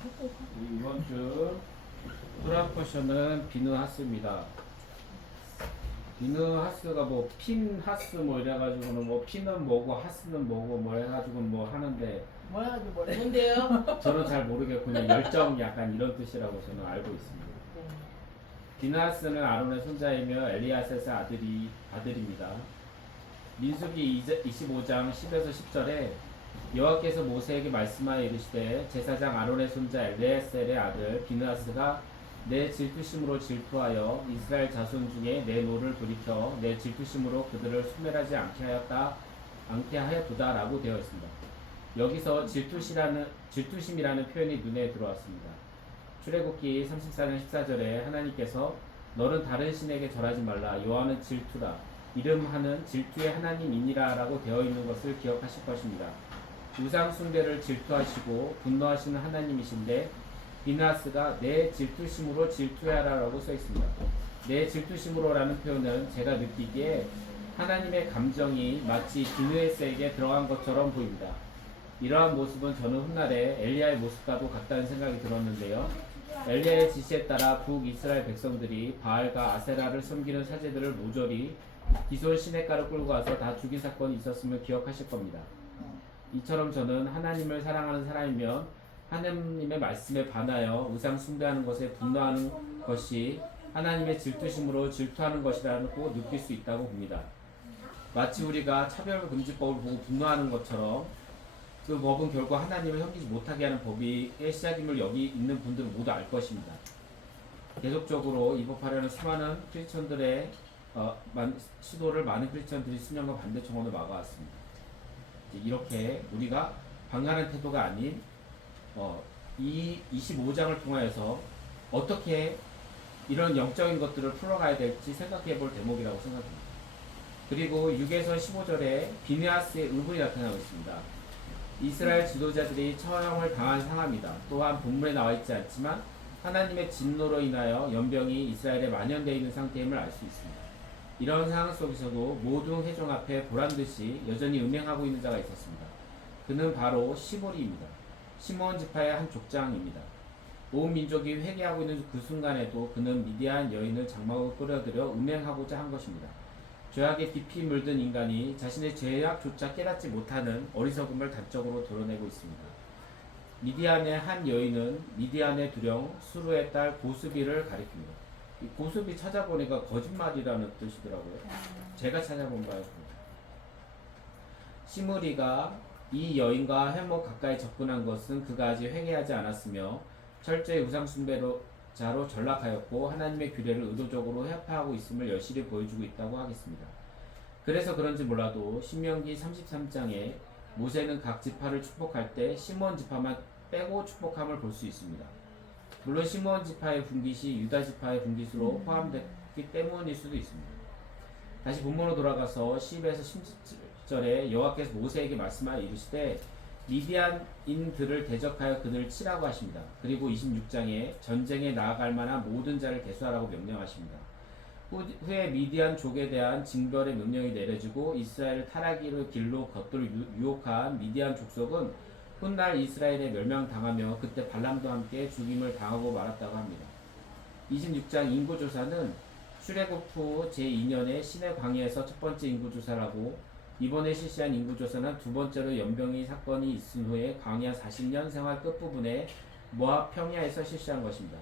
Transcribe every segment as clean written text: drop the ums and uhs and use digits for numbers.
이번 주 토라 포션은 비누하스입니다. 비누하스가 뭐 핀하스 뭐 이래가지고는 뭐 핀은 뭐고 하스는 뭐고 뭐 해가지고 뭐 하는데 뭐야 가지고 뭐래? 뭔데요? 저는 잘 모르겠고 그냥 열정 약간 이런 뜻이라고 저는 알고 있습니다. 비누하스는 아론의 손자이며 엘리아셋의 아들입니다. 민수기 25장 10에서 10절에 여호와께서 모세에게 말씀하여 이르시되 제사장 아론의 손자 엘리에셀의 아들 비느하스가 내 질투심으로 질투하여 이스라엘 자손 중에 내 노를 돌이켜 내 질투심으로 그들을 소멸하지 않게 하였도다라고 되어 있습니다. 여기서 질투심이라는 표현이 눈에 들어왔습니다. 출애굽기 34장 14절에 하나님께서 너는 다른 신에게 절하지 말라 여호와는 질투라 이름하는 질투의 하나님이니라 라고 되어 있는 것을 기억하실 것입니다. 우상 숭배를 질투하시고 분노하시는 하나님이신데 비느하스가 내 질투심으로 질투하라 라고 써 있습니다. 내 질투심으로 라는 표현은 제가 느끼기에 하나님의 감정이 마치 비느하스에게 들어간 것처럼 보입니다. 이러한 모습은 저는 훗날에 엘리야의 모습과도 같다는 생각이 들었는데요. 엘리야의 지시에 따라 북이스라엘 백성들이 바알과 아세라를 섬기는 사제들을 모조리 기손 시냇가로 끌고 가서 다 죽인 사건이 있었음을 기억하실 겁니다. 이처럼 저는 하나님을 사랑하는 사람이면 하나님의 말씀에 반하여 우상 숭배하는 것에 분노하는 것이 하나님의 질투심으로 질투하는 것이라고 느낄 수 있다고 봅니다. 마치 우리가 차별금지법을 보고 분노하는 것처럼 그 법은 결국 하나님을 섬기지 못하게 하는 법의 시작임을 여기 있는 분들은 모두 알 것입니다. 계속적으로 위법하려는 수많은 크리스천들의 시도를 많은 크리스천들이 수년간 반대 청원을 막아왔습니다. 이렇게 우리가 방관한 태도가 아닌 이 25장을 통하여서 어떻게 이런 영적인 것들을 풀어가야 될지 생각해 볼 대목이라고 생각합니다. 그리고 6에서 15절에 비느하스의 의문이 나타나고 있습니다. 이스라엘 지도자들이 처형을 당한 상황입니다. 또한 본문에 나와 있지 않지만 하나님의 진노로 인하여 연병이 이스라엘에 만연되어 있는 상태임을 알 수 있습니다. 이런 상황 속에서도 모든 회중 앞에 보란듯이 여전히 음행하고 있는 자가 있었습니다. 그는 바로 시므리입니다. 시므온 지파의 한 족장입니다. 온 민족이 회개하고 있는 그 순간에도 그는 미디안 여인을 장막으로 끌어들여 음행하고자 한 것입니다. 죄악에 깊이 물든 인간이 자신의 죄악조차 깨닫지 못하는 어리석음을 단적으로 드러내고 있습니다. 미디안의 한 여인은 미디안의 두령 수루의 딸 고스비를 가리킵니다. 이 고스비 찾아보니까 거짓말이라는 뜻이더라고요. 제가 찾아본 바에 시므리가 이 여인과 회목 가까이 접근한 것은 그가 아직 회개하지 않았으며 철저히 우상숭배자로 전락하였고 하나님의 규례를 의도적으로 회파하고 있음을 여실히 보여주고 있다고 하겠습니다. 그래서 그런지 몰라도 신명기 33장에 모세는 각 지파를 축복할 때 시므온 지파만 빼고 축복함을 볼 수 있습니다. 물론 시므온 지파의 분깃이 유다 지파의 분깃으로 포함됐기 때문일 수도 있습니다. 다시 본문으로 돌아가서 10에서 10절에 여호와께서 모세에게 말씀하여 이르시되 미디안인들을 대적하여 그들을 치라고 하십니다. 그리고 26장에 전쟁에 나아갈 만한 모든 자를 대수하라고 명령하십니다. 후에 미디안 족에 대한 징벌의 명령이 내려지고 이스라엘을 타락의 길로 걷도록 유혹한 미디안 족속은 훗날 이스라엘에 멸망당하며 그때 발람도 함께 죽임을 당하고 말았다고 합니다. 26장 인구조사는 출애굽 후 제2년에 시내 광야에서 첫 번째 인구조사라고 이번에 실시한 인구조사는 두 번째로 연병이 사건이 있은 후에 광야 40년 생활 끝부분에 모압 평야에서 실시한 것입니다.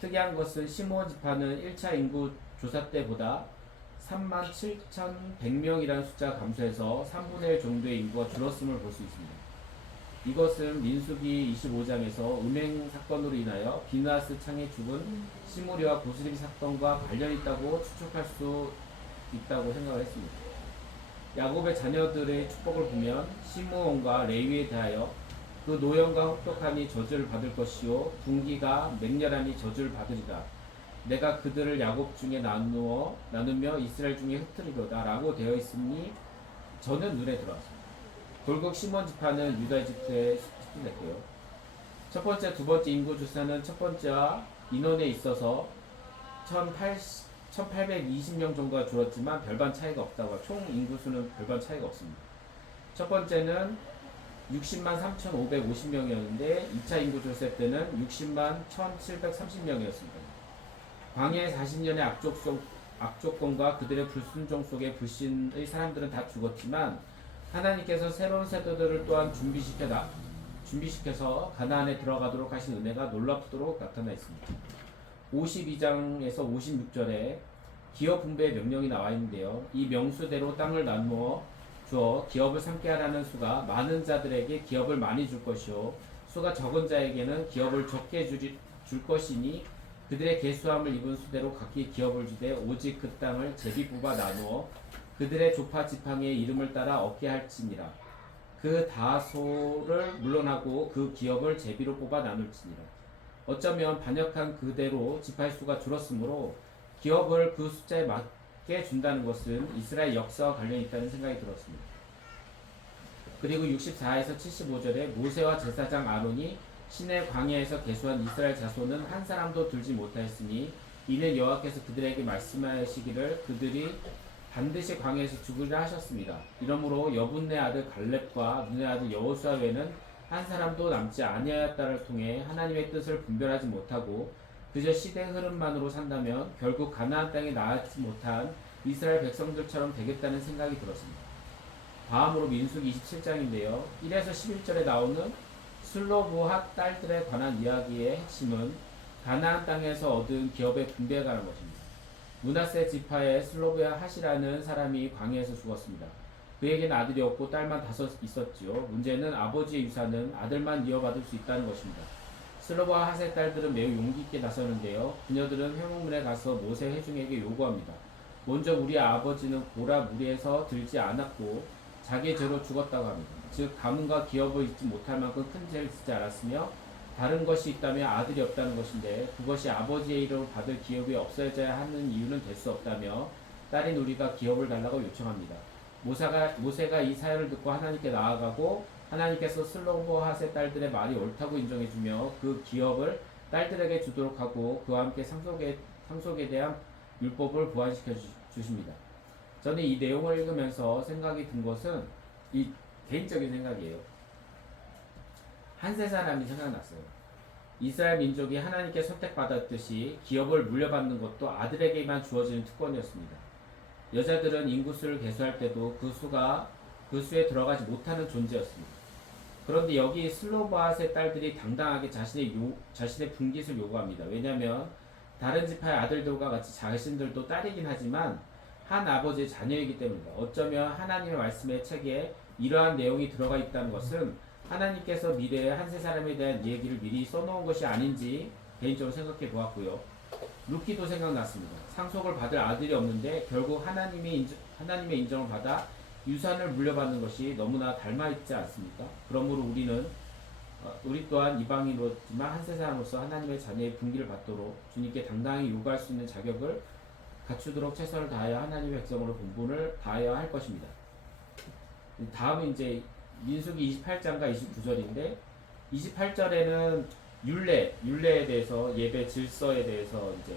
특이한 것은 시므온 지파는 1차 인구조사 때보다 37,100명이라는 숫자가 감소해서 3분의 1 정도의 인구가 줄었음을 볼 수 있습니다. 이것은 민수기 25장에서 음행 사건으로 인하여 비느하스 창에 죽은 시므리와 고스림 사건과 관련이 있다고 추측할 수 있다고 생각을 했습니다. 야곱의 자녀들의 축복을 보면 시므온과 레위에 대하여 그 노염과 혹독함이 저주를 받을 것이요 분기가 맹렬함이 저주를 받으리라. 내가 그들을 야곱 중에 나누며 이스라엘 중에 흩트리로다 라고 되어 있으니 저는 눈에 들어왔습니다. 결국 시므온 지파는 유다 이집트에 수출됐고요. 첫 번째, 두 번째 인구조사는 첫 번째와 인원에 있어서 1820명 정도가 줄었지만 별반 차이가 없다고 총 인구수는 별반 차이가 없습니다. 첫 번째는 60만 3,550명이었는데 2차 인구 조사 때는 60만 1,730명이었습니다. 광야의 40년의 악조건과 그들의 불순종 속에 불신의 사람들은 다 죽었지만 하나님께서 새로운 세대들을 또한 준비시켜서 가나안에 들어가도록 하신 은혜가 놀랍도록 나타나 있습니다. 52장에서 56절에 기업 분배의 명령이 나와 있는데요. 이 명수대로 땅을 나누어 주어 기업을 삼게 하라는 수가 많은 자들에게 기업을 많이 줄 것이요 수가 적은 자에게는 기업을 적게 줄 것이니 그들의 계수함을 입은 수대로 각기 기업을 주되 오직 그 땅을 제비 뽑아 나누어 그들의 조파 지팡이의 이름을 따라 얻게 할지니라. 그 다소를 물러나고 그 기업을 제비로 뽑아 나눌지니라. 어쩌면 반역한 그대로 지파의 수가 줄었으므로 기업을 그 숫자에 맞게 준다는 것은 이스라엘 역사와 관련이 있다는 생각이 들었습니다. 그리고 64에서 75절에 모세와 제사장 아론이 시내 광야에서 계수한 이스라엘 자손은 한 사람도 들지 못하였으니 이는 여호와께서 그들에게 말씀하시기를 그들이 반드시 광야에서 죽으리라 하셨습니다. 이러므로 여분네 아들 갈렙과 눈의 아들 여호수아 외에는 한 사람도 남지 아니하였다를 통해 하나님의 뜻을 분별하지 못하고 그저 시대의 흐름만으로 산다면 결국 가나안 땅에 나아지 못한 이스라엘 백성들처럼 되겠다는 생각이 들었습니다. 다음으로 민수기 27장인데요. 1에서 11절에 나오는 슬로브핫 딸들에 관한 이야기의 핵심은 가나안 땅에서 얻은 기업의 분배에 관한 것입니다. 므낫세 지파의 슬로브핫이라는 사람이 광야에서 죽었습니다. 그에게는 아들이 없고 딸만 5 있었지요. 문제는 아버지의 유산은 아들만 이어받을 수 있다는 것입니다. 슬로브핫의 딸들은 매우 용기 있게 나서는데요. 그녀들은 회막문에 가서 모세 회중에게 요구합니다. 먼저 우리 아버지는 고라 무리에서 들지 않았고 자기의 죄로 죽었다고 합니다. 즉 가문과 기업을 잊지 못할 만큼 큰 죄를 짓지 않았으며 다른 것이 있다면 아들이 없다는 것인데 그것이 아버지의 이름을 받을 기업이 없어져야 하는 이유는 될 수 없다며 딸인 우리가 기업을 달라고 요청합니다. 모세가 이 사연을 듣고 하나님께 나아가고 하나님께서 슬로브핫의 딸들의 말이 옳다고 인정해주며 그 기업을 딸들에게 주도록 하고 그와 함께 상속에 대한 율법을 보완시켜 주십니다. 저는 이 내용을 읽으면서 생각이 든 것은 이 개인적인 생각이에요. 한 세 사람이 생각났어요. 이스라엘 민족이 하나님께 선택받았듯이 기업을 물려받는 것도 아들에게만 주어지는 특권이었습니다. 여자들은 인구수를 계수할 때도 그 수에 들어가지 못하는 존재였습니다. 그런데 여기 슬로브핫의 딸들이 당당하게 자신의 분깃을 요구합니다. 왜냐하면 다른 지파의 아들들과 같이 자신들도 딸이긴 하지만 한 아버지의 자녀이기 때문입니다. 어쩌면 하나님의 말씀의 책에 이러한 내용이 들어가 있다는 것은 하나님께서 미래에 한 세 사람에 대한 얘기를 미리 써놓은 것이 아닌지 개인적으로 생각해 보았고요. 루키도 생각났습니다. 상속을 받을 아들이 없는데 결국 하나님의 인정을 받아 유산을 물려받는 것이 너무나 닮아있지 않습니까? 그러므로 우리 또한 이방인이지만 한 세 사람으로서 하나님의 자녀의 분기를 받도록 주님께 당당히 요구할 수 있는 자격을 갖추도록 최선을 다하여 하나님의 백성으로 본분을 다하여야 할 것입니다. 다음은 이제 민수기 28장과 29절인데 28절에는 율례에 대해서 예배 질서에 대해서 이제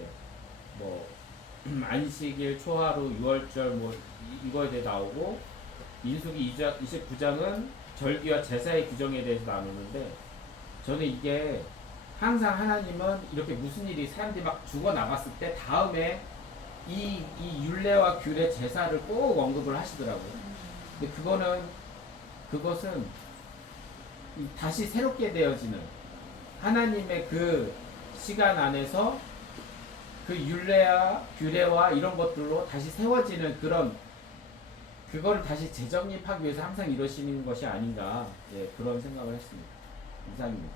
뭐 안식일, 초하루, 유월절 뭐 이거에 대해 나오고 민수기 29장은 절기와 제사의 규정에 대해서 나누는데 저는 이게 항상 하나님은 이렇게 무슨 일이 사람들이 막 죽어 나갔을 때 다음에 이 율례와 규례 제사를 꼭 언급을 하시더라고요. 근데 그것은 다시 새롭게 되어지는 하나님의 그 시간 안에서 그 율례와 규례와 이런 것들로 다시 세워지는 그거를 다시 재정립하기 위해서 항상 이러시는 것이 아닌가 그런 생각을 했습니다. 이상입니다.